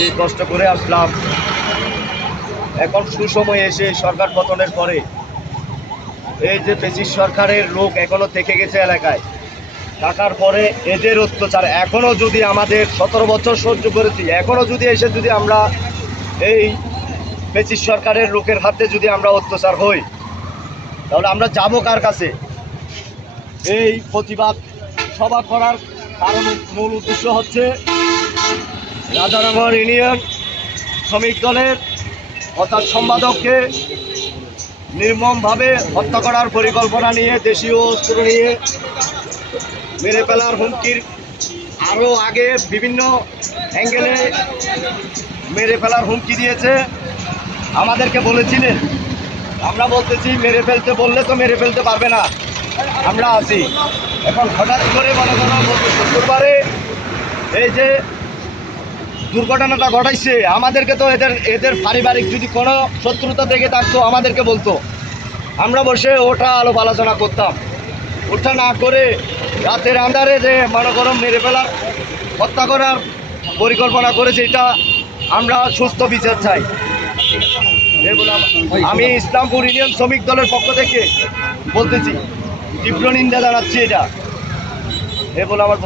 যে কষ্ট করে আসলাম, এখন সুসময়ে এসে সরকার পতনের পরে এই যে ফ্যাসিস্ট সরকারের লোক এখনো থেকে গেছে এলাকায়, থাকার পরে এদের অত্যাচার এখনও যদি আমাদের 17 বছর সহ্য করেছি, এখনও যদি এসে যদি আমরা এই ফ্যাসিস্ট সরকারের লোকের হাতে যদি আমরা অত্যাচার হই, তাহলে আমরা যাবো কার কাছে? এই প্রতিবাদ সভা করার কারণ মূল উদ্দেশ্য হচ্ছে রাজানগর ইউনিয়ন শ্রমিক দলের অর্থাৎ সম্পাদককে নির্মমভাবে হত্যা করার পরিকল্পনা নিয়ে, দেশীয় অস্ত্র নিয়ে মেরে ফেলার হুমকির আরও আগে বিভিন্ন অ্যাঙ্গেলে মেরে ফেলার হুমকি দিয়েছে। আমাদেরকে বলেছিলেন, আমরা বলতেছি মেরে ফেলতে বললে তো মেরে ফেলতে পারবে না, আমরা আছি। এখন হঠাৎ করে মনে করো শুক্রবারে এই যে দুর্ঘটনাটা ঘটাইছে, আমাদেরকে তো এদের পারিবারিক যদি কোনো শত্রুতা থেকে থাকতো আমাদেরকে বলতো, আমরা বসে ওটা আলোপ আলোচনা করতাম। ওটা না করে রাতের আন্ধারে যে মনে করো মেরে ফেলার হত্যা করার পরিকল্পনা করেছে, এটা আমরা সুস্থ বিচার চাই। আমি ইসলামপুর ইউনিয়ন শ্রমিক দলের পক্ষ থেকে বলতেছি, তীব্র নিন্দা জানাচ্ছি এটা। এ বলে আমার